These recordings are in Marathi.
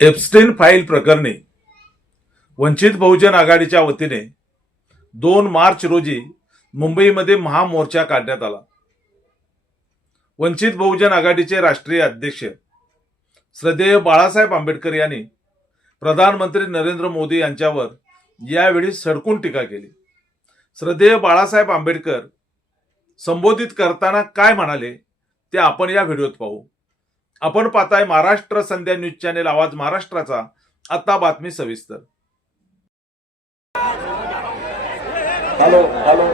एप्स्टेन फाईल प्रकरणी वंचित बहुजन आघाडीच्या वतीने 2 मार्च रोजी मुंबईमध्ये महामोर्चा काढण्यात आला। वंचित बहुजन आघाडीचे राष्ट्रीय अध्यक्ष श्रद्धेय बाळासाहेब आंबेडकर यांनी प्रधानमंत्री नरेंद्र मोदी यांच्यावर यावेळी सडकून टीका केली। श्रद्धेय बाळासाहेब आंबेडकर संबोधित करताना काय म्हणाले ते आपण या व्हिडिओत पाहू। आपण पाहताय महाराष्ट्र संध्या न्यूज चॅनेल आवाज महाराष्ट्राचा। आता बातमी सविस्तर। हॅलो हॅलो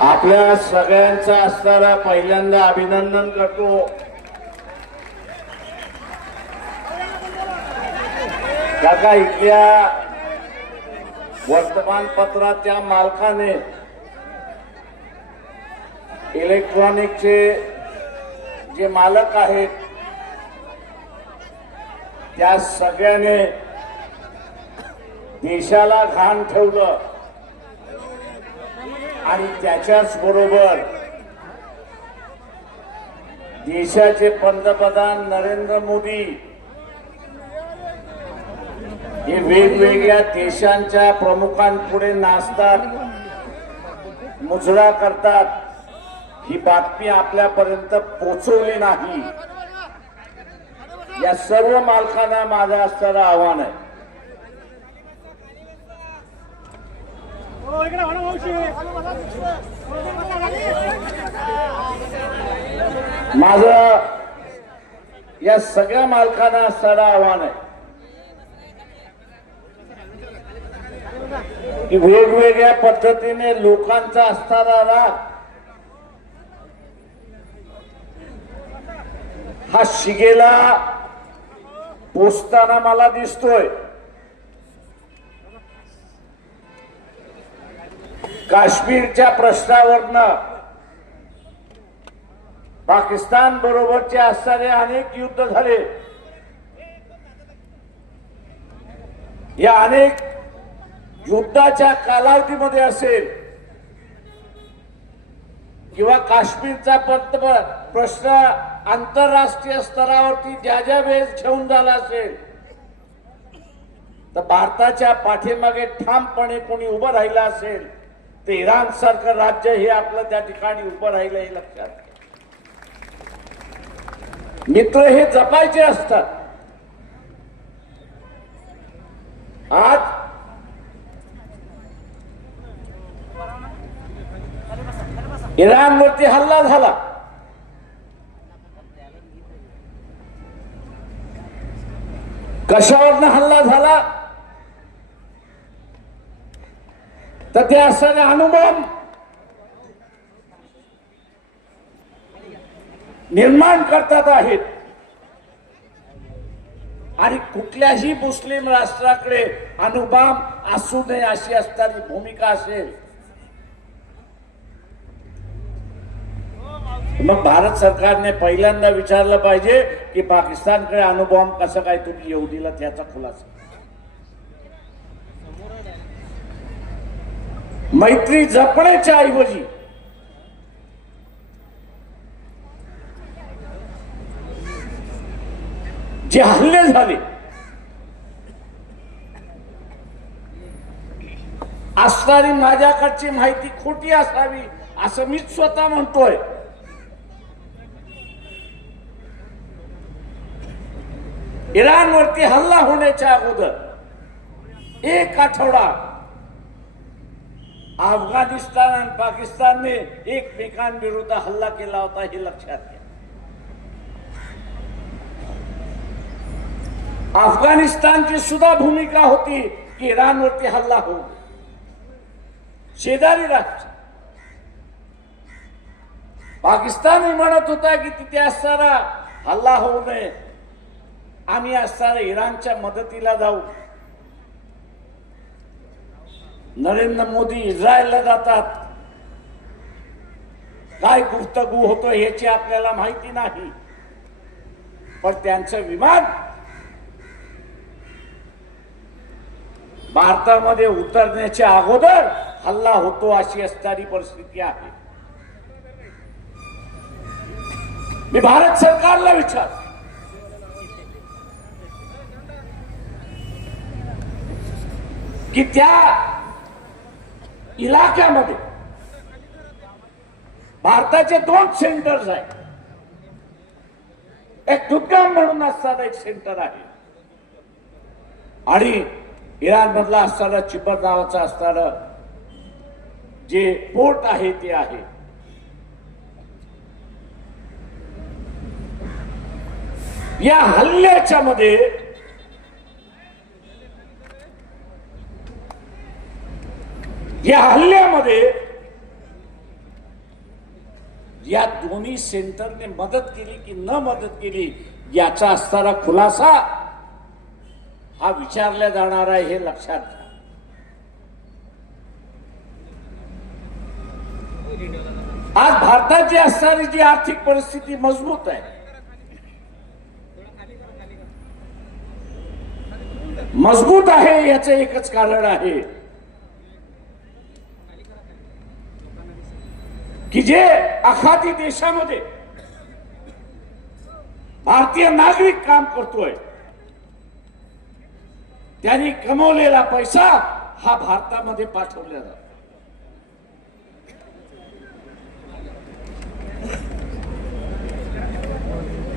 आपल्या सगळ्यांचा असणारा पहिल्यांदा अभिनंदन करतो। काका इथल्या वर्तमानपत्राच्या मालकाने इलेक्ट्रॉनिकचे जे मालक आहेत त्या सगळ्याने देशाला घाण ठेवलं आणि त्याच्याच बरोबर देशाचे पंतप्रधान नरेंद्र मोदी हे वेगवेगळ्या देशांच्या प्रमुखांपुढे नाचतात, मुजरा करतात। ही बातमी आपल्यापर्यंत पोहोचवली नाही। या सर्व मालकांना माझं असणारं आव्हान आहे, माझं या सगळ्या मालकांना असणारं आव्हान आहे की वेगवेगळ्या पद्धतीने लोकांचा असणारा राग हा शिगेला पोचताना मला दिसतोय। काश्मीरच्या प्रश्नावरनं पाकिस्तान बरोबरचे असणारे अनेक युद्ध झाले। या अनेक युद्धाच्या कालावधीमध्ये असेल किंवा काश्मीरचा प्रश्न आंतरराष्ट्रीय स्तरावरती ज्या वेळेस घेऊन झाला असेल तर भारताच्या पाठीमागे ठामपणे कोणी उभं राहिलं असेल ते इराण सारखं राज्य हे आपलं त्या ठिकाणी उभं राहिलं हे लक्षात घ्या। मित्र हे जपायचे असतात। आज इराणवरती हल्ला झाला, कशावरनं हल्ला झाला तर ते असणारे अणुबॉम्ब निर्माण करतात आहेत आणि कुठल्याही मुस्लिम राष्ट्राकडे अणुबॉम्ब असू नये अशी असणारी भूमिका असेल मग भारत सरकारने पहिल्यांदा विचारलं पाहिजे की पाकिस्तानकडे अणुबॉम्ब कसं काय तुम्ही येऊ दिला त्याचा खुलासा। मैत्री जपण्याच्या ऐवजी जे हल्ले झाले असणारी माझ्याकडची माहिती खोटी असावी असं मी स्वतः म्हणतोय। इराणवरती हल्ला होण्याच्या अगोदर 1 आठवडा अफगाणिस्तान आणि पाकिस्तानने एकमेकांविरुद्ध हल्ला केला होता हे लक्षात घ्या। अफगाणिस्तानची सुद्धा भूमिका होती की इराणवरती हल्ला होऊ, शेजारी राष्ट्र पाकिस्तान म्हणत होता की तिथे असणारा हल्ला होऊ नये, आम्ही असणाऱ्या इराणच्या मदतीला जाऊ। नरेंद्र मोदी इस्रायलला जातात, काय गुफ्तगू होतो याची आपल्याला माहिती नाही, पण त्यांचं विमान भारतामध्ये उतरण्याच्या अगोदर हल्ला होतो अशी असणारी परिस्थिती आहे। मी भारत सरकारला विचार की त्या इलाक्यामध्ये भारताचे 2 सेंटर्स आहेत. एक दुर्गम म्हणून असणारा एक सेंटर आहे आणि इराण मधला असणारा चिपर नावाचा असणारा जे पोर्ट आहे ते आहे. या हल्ल्याच्या मध्ये या दोन्ही सेंटरने मदत केली की न मदत केली याचा असणारा खुलासा हा विचारला जाणार आहे, हे लक्षात घ्या. आज भारताची असणारी जी आर्थिक परिस्थिती मजबूत आहे, मजबूत आहे याचं एकच कारण आहे की जे आखाती देशामध्ये भारतीय नागरिक काम करतोय त्यांनी कमवलेला पैसा हा भारतामध्ये पाठवला जातो.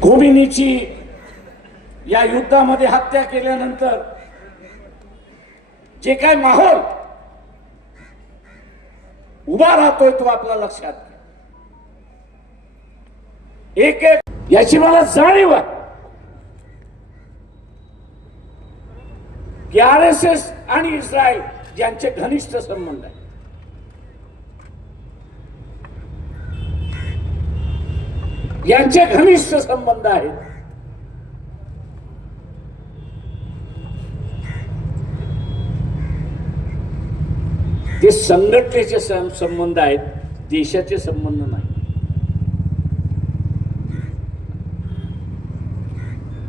खोमिनीची या युद्धामध्ये हत्या केल्यानंतर जे काय माहोल उभा राहतोय तो आपल्या लक्षात घ्या. एक याची मला जाणीव आहे की RSS आणि इस्रायल यांचे घनिष्ठ संबंध आहे. यांचे घनिष्ठ संबंध आहेत. ते संघटनेचे संबंध आहेत, देशाचे संबंध नाही.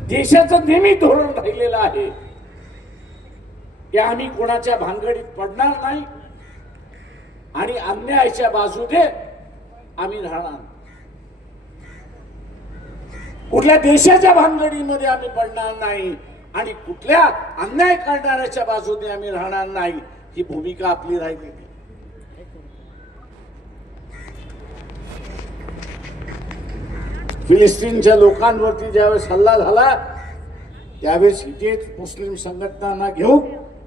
देशाचं नेहमी धोरण राहिलेलं आहे की आम्ही कोणाच्या भानगडीत पडणार नाही आणि अन्यायाच्या बाजूने आम्ही राहणार नाही. कुठल्या देशाच्या भानगडीमध्ये आम्ही पडणार नाही आणि कुठल्या अन्याय करणाऱ्याच्या बाजूने आम्ही राहणार नाही, ही भूमिका आपली राहिलेली. फिलिस्तीनच्या लोकांवरती ज्यावेळेस हल्ला झाला त्यावेळेस इथे मुस्लिम संघटनांना घेऊन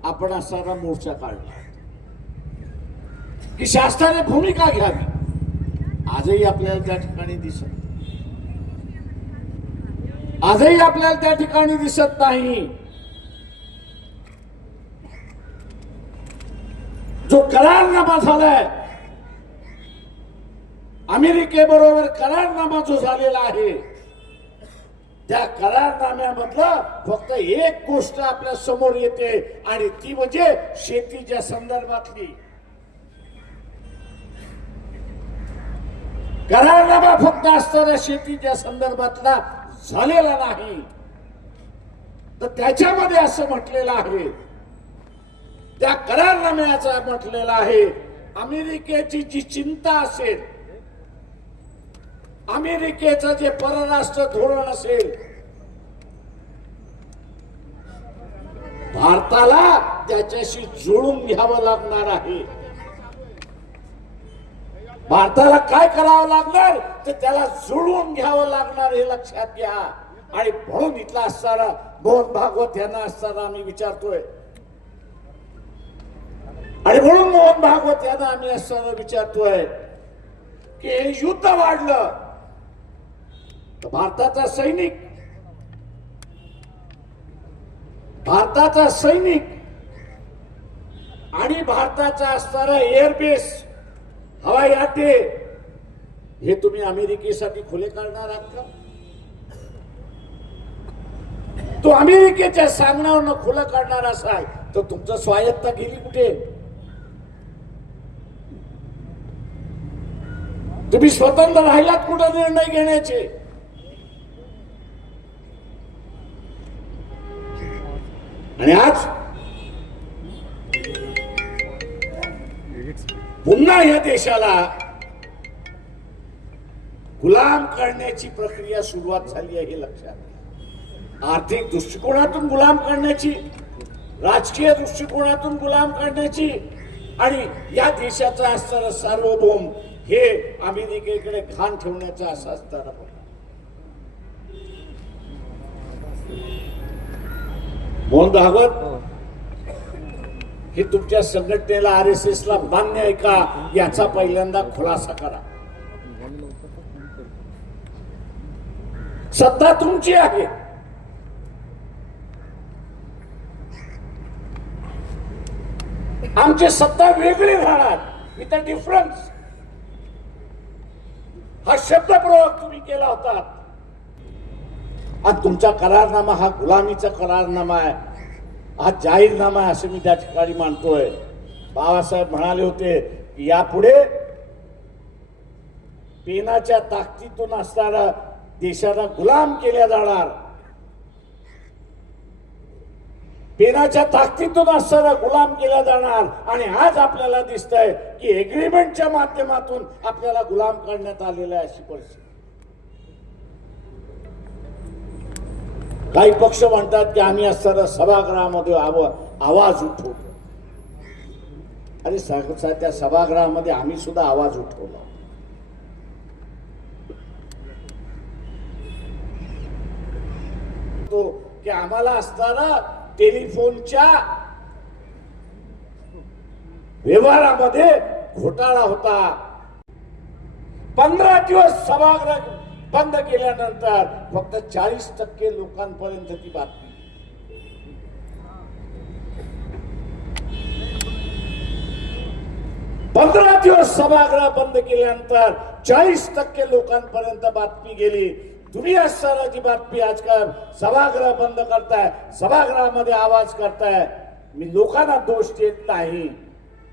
आपण असा मोर्चा काढला की शासनाने भूमिका घ्यावी. आजही आपल्याला त्या ठिकाणी दिसत नाही. जो करारनामा झालाय अमेरिकेबरोबर, करारनामा जो झालेला आहे त्या करारनाम्यामधलं फक्त एक गोष्ट आपल्या समोर येते आणि ती म्हणजे शेतीच्या संदर्भातली. करारनामा फक्त असणाऱ्या शेतीच्या संदर्भातला झालेला नाही, तर त्याच्यामध्ये असं म्हटलेलं आहे, त्या करारनाम्याचा म्हटलेलं आहे, अमेरिकेची जी चिंता असेल, अमेरिकेचं जे परराष्ट्र धोरण असेल, भारताला त्याच्याशी जुळून घ्यावं लागणार आहे. भारताला काय करावं लागणार तर त्याला जुळवून घ्यावं लागणार, हे लक्षात घ्या. आणि म्हणून इथला असणारा मोहन भागवत यांना असताना आम्ही विचारतोय, आणि म्हणून मोहन भागवत यांना आम्ही असताना विचारतोय की हे युद्ध वाढलं तर भारताचा सैनिक आणि भारताचा असणारा एअरबेस, हवाई अड्डे, हे तुम्ही अमेरिकेसाठी खुले करणार आहात का? तो अमेरिकेच्या सांगण्यावरनं खुलं करणार असाल तर तुमचं स्वायत्ता गेली कुठे? तुम्ही स्वतंत्र राहिलात कुठं निर्णय घेण्याचे? आणि आज पुन्हा या देशाला गुलाम करण्याची प्रक्रिया सुरुवात झाली आहे हे लक्षात घ्या. आर्थिक दृष्टिकोनातून गुलाम करण्याची, राजकीय दृष्टिकोनातून गुलाम करण्याची आणि या देशाचा असणारा सार्वभौम हे अमेरिकेकडे घाण ठेवण्याचा असा असताना मोहन भागवत हे तुमच्या संघटनेला RSS ला मान्य आहे का याचा पहिल्यांदा खुलासा करा. सत्ता तुमची आहे, आमची सत्ता वेगळी राहणार. विथ अ डिफरन्स हा शब्दप्रयोग तुम्ही केला होता. आणि तुमचा करारनामा हा गुलामीचा करारनामा आहे, हा जाहीरनामा आहे असं मी त्या ठिकाणी मानतोय. बाबासाहेब म्हणाले होते की यापुढे पेनाच्या ताकदीतून असणारा देशाला गुलाम केल्या जाणार. पेनाच्या ताकदीतून असणारा गुलाम केला जाणार. आणि आज आपल्याला दिसतंय की एग्रीमेंटच्या माध्यमातून आपल्याला गुलाम करण्यात आलेला आहे अशी परिस्थिती. काही पक्ष म्हणतात की आम्ही असताना सभागृहामध्ये आवाज उठवतो. अरे त्या सभागृहामध्ये आम्ही सुद्धा आवाज उठवला. तो की आम्हाला असताना टेलिफोनच्या व्यवहारामध्ये घोटाळा होता. 15 दिवस सभागृह बंद केल्यानंतर फक्त 40% लोकांपर्यंत ती बातमी. पंधरा दिवस सभागृह बंद केल्यानंतर 40% लोकांपर्यंत बातमी गेली. तुम्ही असताना जी बातमी आजकाल सभागृह बंद करताय, सभागृहामध्ये आवाज करताय. मी लोकांना दोष देत नाही,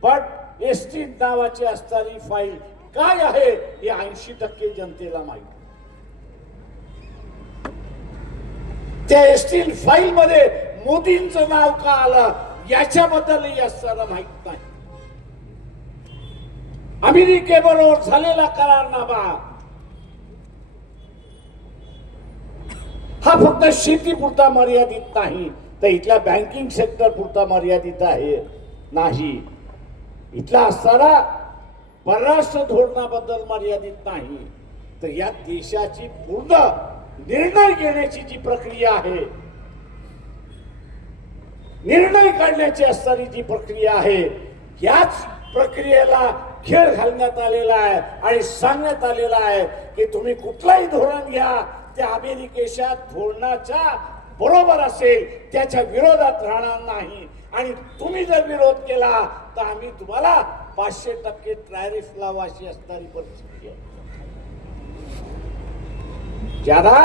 पण एसटी नावाची असणारी फाईल काय आहे हे 80% जनतेला माहिती. त्या एसटी फाईल मध्ये मोदींचं नाव का आलं याच्याबद्दलही असताना माहित नाही. अमेरिकेबरोबर झालेला करारनामा हा फक्त शेतीपुरता मर्यादित नाही, तर इथल्या बँकिंग सेक्टर पुरता मर्यादित आहे नाही. इथला असणारा परराष्ट्र धोरणाबद्दल मर्यादित नाही, तर या देशाची पूर्ण निर्णय घेण्याची जी प्रक्रिया आहे, निर्णय काढण्याची असणारी जी प्रक्रिया आहे, याच प्रक्रियेला खेळ घालण्यात आलेला आहे. आणि सांगण्यात आलेला आहे की तुम्ही कुठलाही धोरण घ्या, त्या अमेरिकेच्या धोरणाच्या बरोबर असेल, त्याच्या विरोधात राहणार नाही. आणि तुम्ही जर विरोध केला तर आम्ही तुम्हाला 500% टॅरिफ लावू अशी असणारी परिस्थिती आहे. ज्याला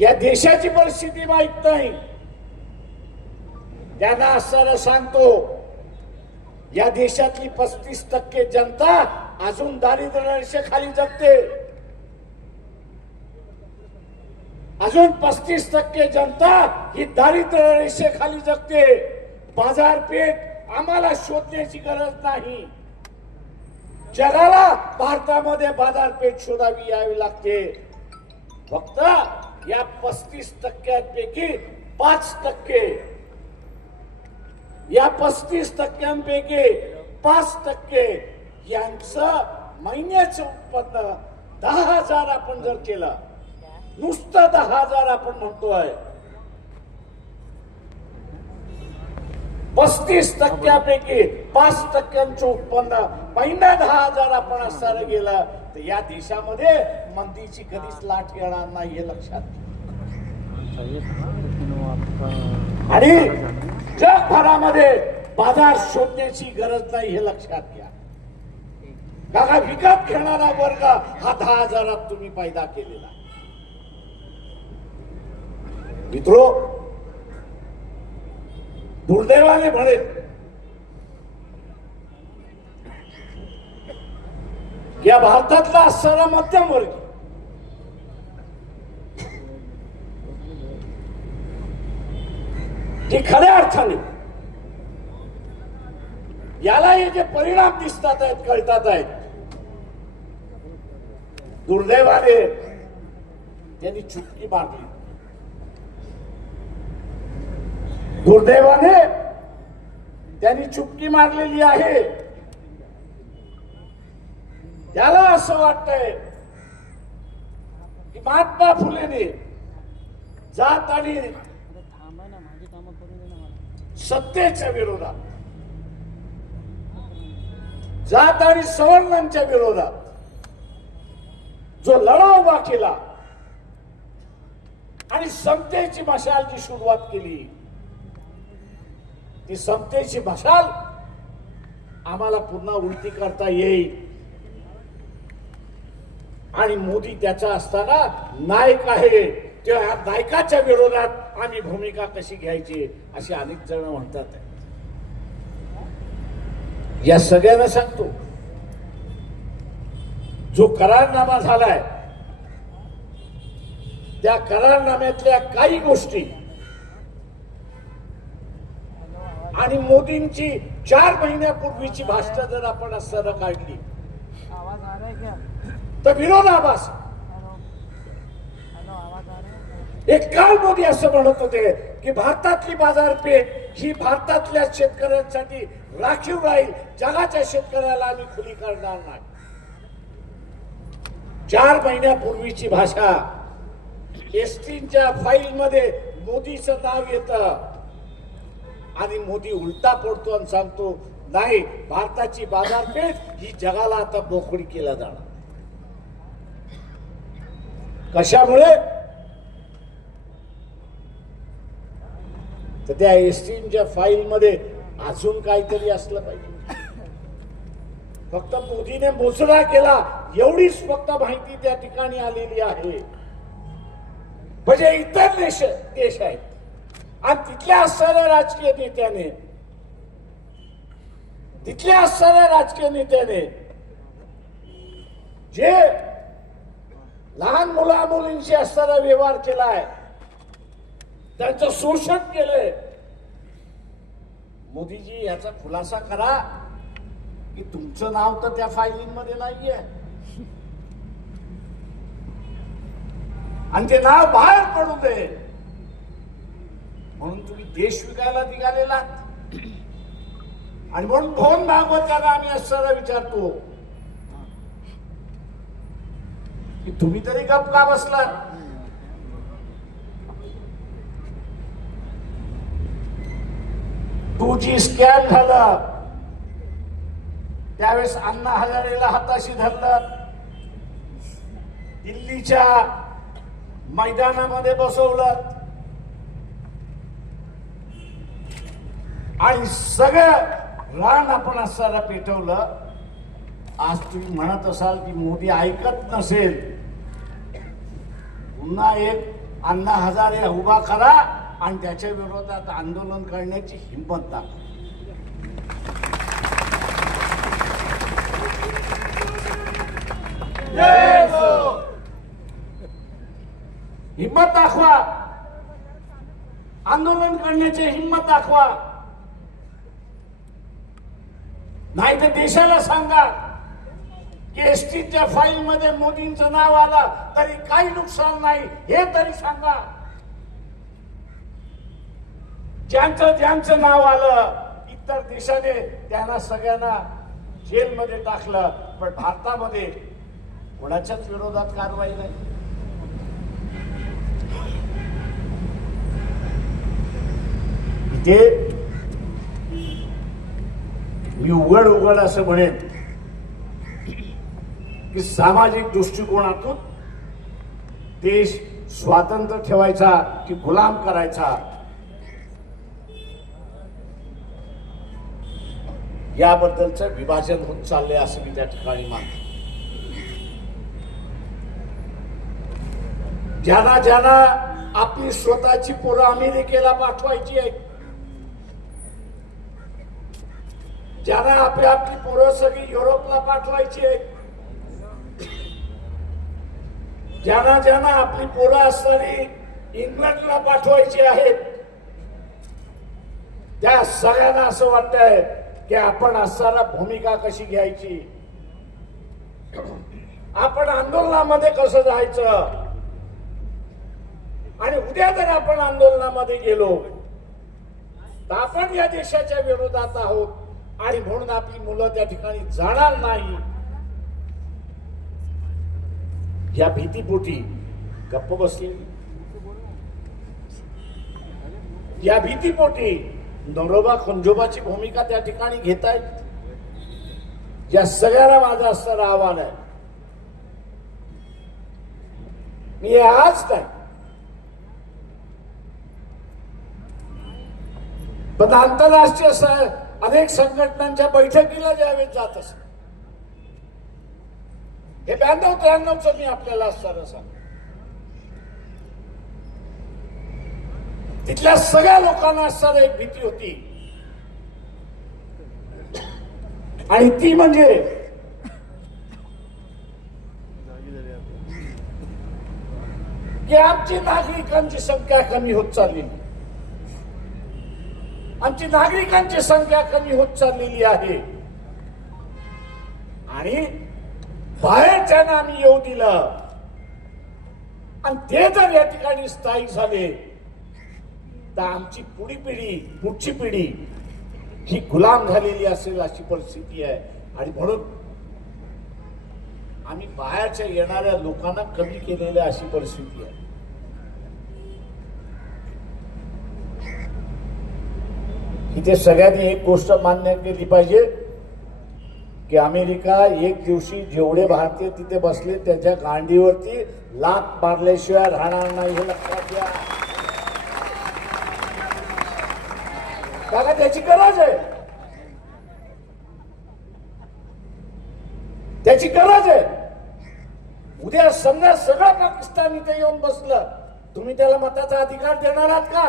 या देशाची परिस्थिती माहित नाही त्यांना असं सांगतो, या देशातली 35% जनता अजून दारिद्र्य रेषेखाली जगते. अजून 35% जनता ही दारिद्र्य रेषेखाली जगते. बाजारपेठ आम्हाला शोधण्याची गरज नाही, जगाला भारतामध्ये बाजारपेठ शोधावी यावी लागते. फक्त या 35%पैकी 5%, या 35%पैकी 5% यांचं महिन्याचं उत्पन्न 10,000 आपण जर केलं, नुसतं 10,000 आपण म्हणतोय, 35%पैकी 5%चं उत्पन्न महिना 10,000 आपण असं गेलं तर या देशामध्ये मंदीची कधीच लाट येणार नाही हे लक्षात. आणि जगभरामध्ये बाजार शोधण्याची गरज नाही हे लक्षात घ्या. काका विकत घेणारा वर्ग हा 10,000 तुम्ही पैदा केलेला. मित्रो, दुर्दैवाने म्हणेल या भारतातला असणारा मध्यम वर्ग की खऱ्या अर्थाने याला हे जे परिणाम दिसतात आहेत, कळतात आहेत, दुर्दैवाने त्यांनी चुटकी मारली. दुर्दैवाने त्यांनी चुटकी मारलेली आहे. त्याला असं वाटतंय की महात्मा फुलेने जात आणि सत्तेच्या विरोधात, जात आणि सवर्णांच्या विरोधात जो लढा उभा केला आणि समतेची मशालची सुरुवात केली, ती समतेची मशाल आम्हाला पुन्हा उलटी करता येईल. आणि मोदी त्याचा असताना नायक आहे, त्या नायकाच्या विरोधात आम्ही भूमिका कशी घ्यायची अशी अनेक जण म्हणतात. या सगळ्यांना सांगतो, जो करारनामा झालाय त्या करारनाम्यातल्या काही गोष्टी आणि मोदींची 4 महिन्यापूर्वीची भाषणं जर आपण असताना काढली तर विरोधाभास. एक काळ मोदी असं म्हणत होते की भारतातली बाजारपेठ ही भारतातल्या शेतकऱ्यांसाठी राखीव राहील, जगाच्या शेतकऱ्याला आम्ही खुली करणार नाही. 4 महिन्यापूर्वीची भाषा. एसटीच्या फाईल मध्ये मोदीचं नाव येतं आणि मोदी उलटा पडतो आणि सांगतो नाही, भारताची बाजारपेठ ही जगाला आता मोकळी केला जाणार. कशामुळे? तर त्या एसटीच्या फाईल मध्ये अजून काहीतरी असलं पाहिजे. फक्त मोदीने मुजरा केला एवढीच फक्त माहिती त्या ठिकाणी आलेली आहे. म्हणजे इतर देश आहेत आणि तिथल्या असणाऱ्या राजकीय नेत्याने, तिथल्या असणाऱ्या राजकीय नेत्याने जे लहान मुला मुलींशी असणारा व्यवहार केलाय, त्यांचं शोषण केलंय. मोदीजी याचा खुलासा करा की तुमचं नाव तर त्या फायलिंगमध्ये नाहीये आणि ते नाव बाहेर पडू दे म्हणून तुम्ही देश विकायला निघालेला. आणि म्हणून फोन भागवताना आम्ही असं विचारतो की तुम्ही तरी गप का बसलात? तू जी स्कॅम झालं त्यावेळेस अण्णा हजारेला हाताशी धरलं, दिल्लीच्या मैदानामध्ये बसवलं आणि सगळं रान आपण असताना पेटवलं. आज तुम्ही म्हणत असाल की मोदी ऐकत नसेल, पुन्हा एक अण्णा हजारे उभा करा आणि त्याच्या विरोधात आंदोलन करण्याची हिंमत दाखवा. हिंमत दाखवा, आंदोलन करण्याची हिंमत दाखवा. नाही तर देशाला सांगा की एसटीच्या फाईल मध्ये मोदींचं नाव आलं तरी काही नुकसान नाही, हे तरी सांगा. ज्यांचं नाव आलं इतर देशाने त्यांना सगळ्यांना जेलमध्ये टाकलं, पण भारतामध्ये कोणाच्याच विरोधात कारवाई नाही. इथे मी उघड असं म्हणेन की सामाजिक दृष्टिकोनातून देश स्वातंत्र्य ठेवायचा की गुलाम करायचा याबद्दलचं विभाजन होत चाललंय असं मी त्या ठिकाणी मानतो. ज्यांना आपली स्वतःची पोरं अमेरिकेला पाठवायची आहेत, ज्यांना आपली पोरं सगळी युरोपला पाठवायची आहेत, ज्यांना आपली पोरं असणारी इंग्लंडला पाठवायची आहेत, त्या सगळ्यांना असं वाटतंय की आपण असताना भूमिका कशी घ्यायची. आपण आंदोलनामध्ये कसं जायचं आणि उद्या जर आपण आंदोलनामध्ये गेलो तर आपण या देशाच्या विरोधात आहोत आणि म्हणून आपली मुलं त्या ठिकाणी जाणार नाही या भीतीपोटी गप्प बसली. या भीतीपोटी नरोबा खंजोबाची भूमिका त्या ठिकाणी घेतायत. या सगळ्याला माझं असणारं आव्हान आहे. मी हे आज नाही पण आंतरराष्ट्रीय अनेक संघटनांच्या बैठकीला ज्यावेळेस जात असत हे 92-93 मी आपल्याला असणारं सांग. तिथल्या सगळ्या लोकांना असणारी एक भीती होती आणि ती म्हणजे की आमची नागरिकांची संख्या कमी होत चाललेली. आमची नागरिकांची संख्या कमी होत चाललेली आहे आणि बाहेरच्यांना आम्ही येऊ दिलं आणि ते जर या ठिकाणी स्थायिक झाले तर आमची पुढची पिढी ही गुलाम झालेली असेल अशी परिस्थिती आहे. आणि म्हणून आम्ही बाहेरच्या येणाऱ्या लोकांना कमी केलेल्या अशी परिस्थिती आहे. इथे सगळ्यांनी एक गोष्ट मान्य केली पाहिजे की अमेरिका एक दिवशी जेवढे भारतीय तिथे बसले त्याच्या गांडीवरती लाथ मारल्याशिवाय राहणार नाही हे लक्षात घ्या. कारण त्याची गरज आहे. त्याची गरज आहे. उद्या समजा सगळं पाकिस्तान इथे येऊन बसलं तुम्ही त्याला मताचा अधिकार देणार आहात का?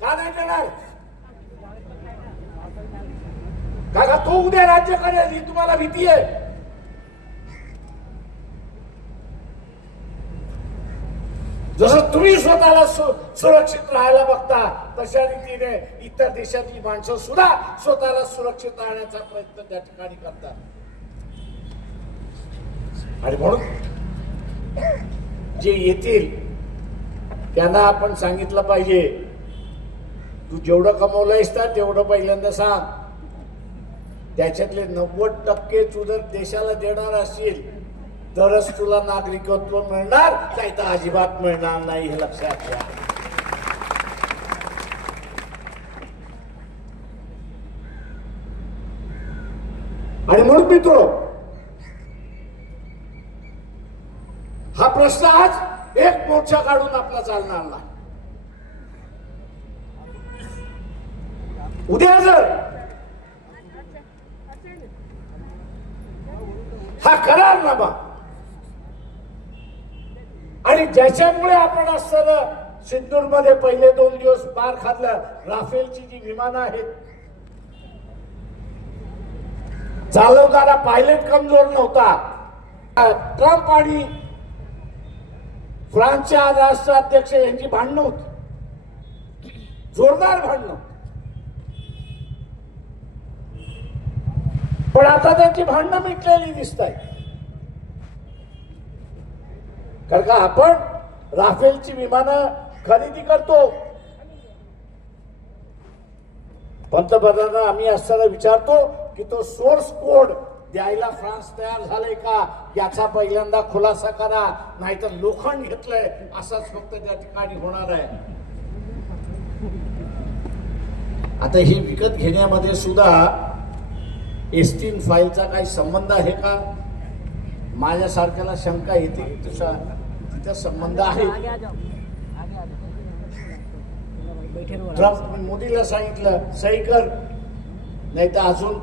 का नाही देणार? का तो उद्या राज्य करेल ही तुम्हाला भीती आहे? जसं तुम्ही स्वतःला सुरक्षित राहायला बघता तशा रीतीने इतर देशातली माणसं सुद्धा स्वतःला सुरक्षित राहण्याचा प्रयत्न त्या ठिकाणी करतात. आणि म्हणून जे येतील त्यांना आपण सांगितलं पाहिजे तू जेवढं कमवलंयस ना तेवढं पहिल्यांदा सांग. त्याच्यातले 90% तू जर देशाला देणार असेल तरच तुला नागरिकत्व मिळणार नाही तर अजिबात मिळणार नाही हे लक्षात घ्या. आणि म्हणून मित्र हा प्रश्न आज एक मोर्चा काढून आपला चालणार नाही. उद्या जर हा करारनामा आणि ज्याच्यामुळे आपण असताना सिंदूरमध्ये पहिले 2 दिवस पार खाल्लं राफेलची जी विमानं आहेत चालवणारा पायलट कमजोर नव्हता. ट्रम्प आणि फ्रान्सच्या राष्ट्राध्यक्ष यांची भांडणं होती. जोरदार भांडणं. पण आता त्यांची भांडणं मिटलेली दिसत आहे. कारण का आपण राफेलची विमानं खरेदी करतो. पंतप्रधानांना आम्ही असताना विचारतो की तो सोर्स कोड द्यायला फ्रान्स तयार झालाय का याचा पहिल्यांदा खुलासा करा नाहीतर लोखंड घेतलंय असाच फक्त त्या ठिकाणी होणार आहे. आता हे विकत घेण्यामध्ये सुद्धा एस्टीन फाईलचा काही संबंध आहे का? माझ्यासारख्याला शंका येते की तिचा संबंध आहे. ट्रम्प मोदीला सांगितलं सही कर नाही तर अजून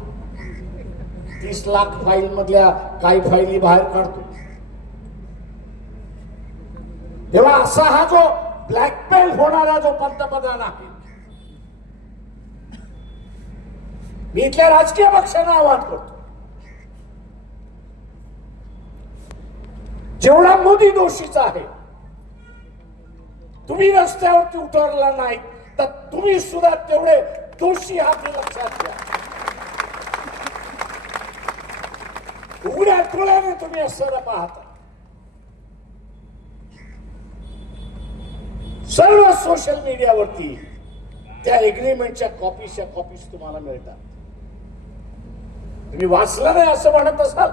30 लाख फाईल मधल्या काही फाईली बाहेर काढतो. तेव्हा असा हा जो ब्लॅकमेल होणारा जो पंतप्रधान आहे मी इथल्या राजकीय पक्षांना आवाहन करतो जेवढा मोदी दोषीचा आहे तुम्ही रस्त्यावरती उतरला नाही तर तुम्ही सुद्धा तेवढे दोषी आहात हे लक्षात घ्या. उघड्या डोळ्याने तुम्ही असं पाहता. सर्व सोशल मीडियावरती त्या एग्रीमेंटच्या कॉपीज तुम्हाला मिळतात. तुम्ही वाचलं नाही असं म्हणत असाल.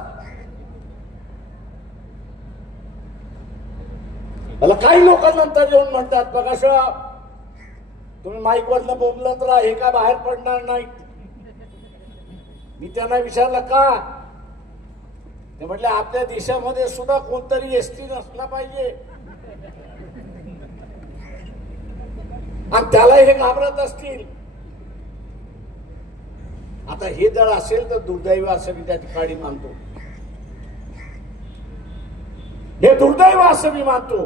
मला काही लोक नंतर येऊन म्हणतात, बघा शिवा तुम्ही माईक वरनं बोललं तर हे काय बाहेर पडणार नाही. मी त्यांना विचारलं का, ते म्हटले आपल्या देशामध्ये सुद्धा कोणतरी एसटी नसला पाहिजे आणि त्याला हे घाबरत असतील. आता हे जर असेल तर दुर्दैव असं मी त्या ठिकाणी मानतो. हे दुर्दैव असं मी मानतो.